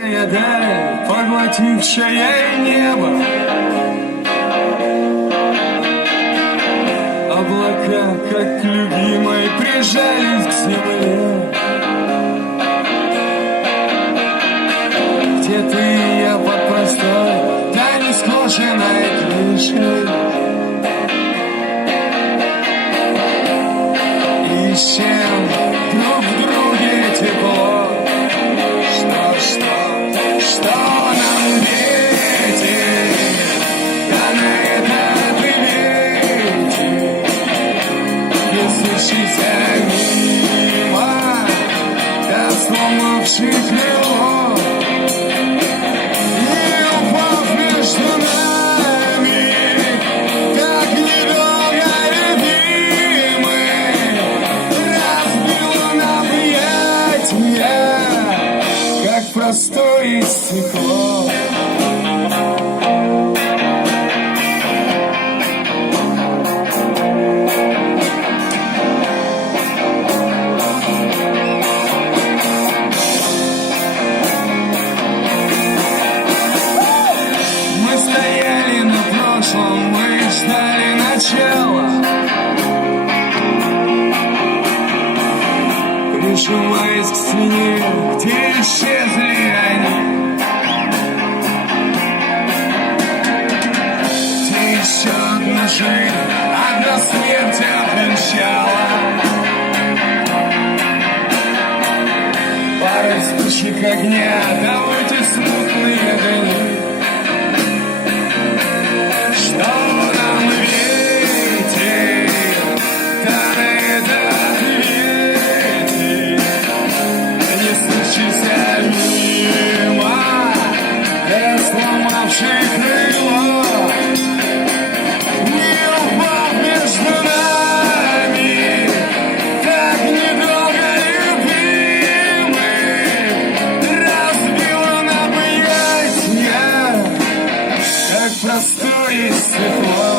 Даль, поглотившая небо, облака, как к любимой, прижались к земле. Где ты и я под простой, да не скошенной крышей, ищем друг в друге тепло. Что нам ветер, да на этот ветер, несущийся мимо, до сломавших крыло, и упав между нами, как недолго любимый, разбил на объятия, как простое стекло. Мы стояли на прошлом, мы ждали начала, прижимаясь к стене, где исчезли они. Где еще одна жизнь, одна смерть обвенчала. Пара вспышек огня, да в эти смутные дни. Что нам ветер, да на этот ветер, несущийся мимо, да сломавший крыло, не упав между нами, как недолго любимый, разбил он объятия, как простое стекло.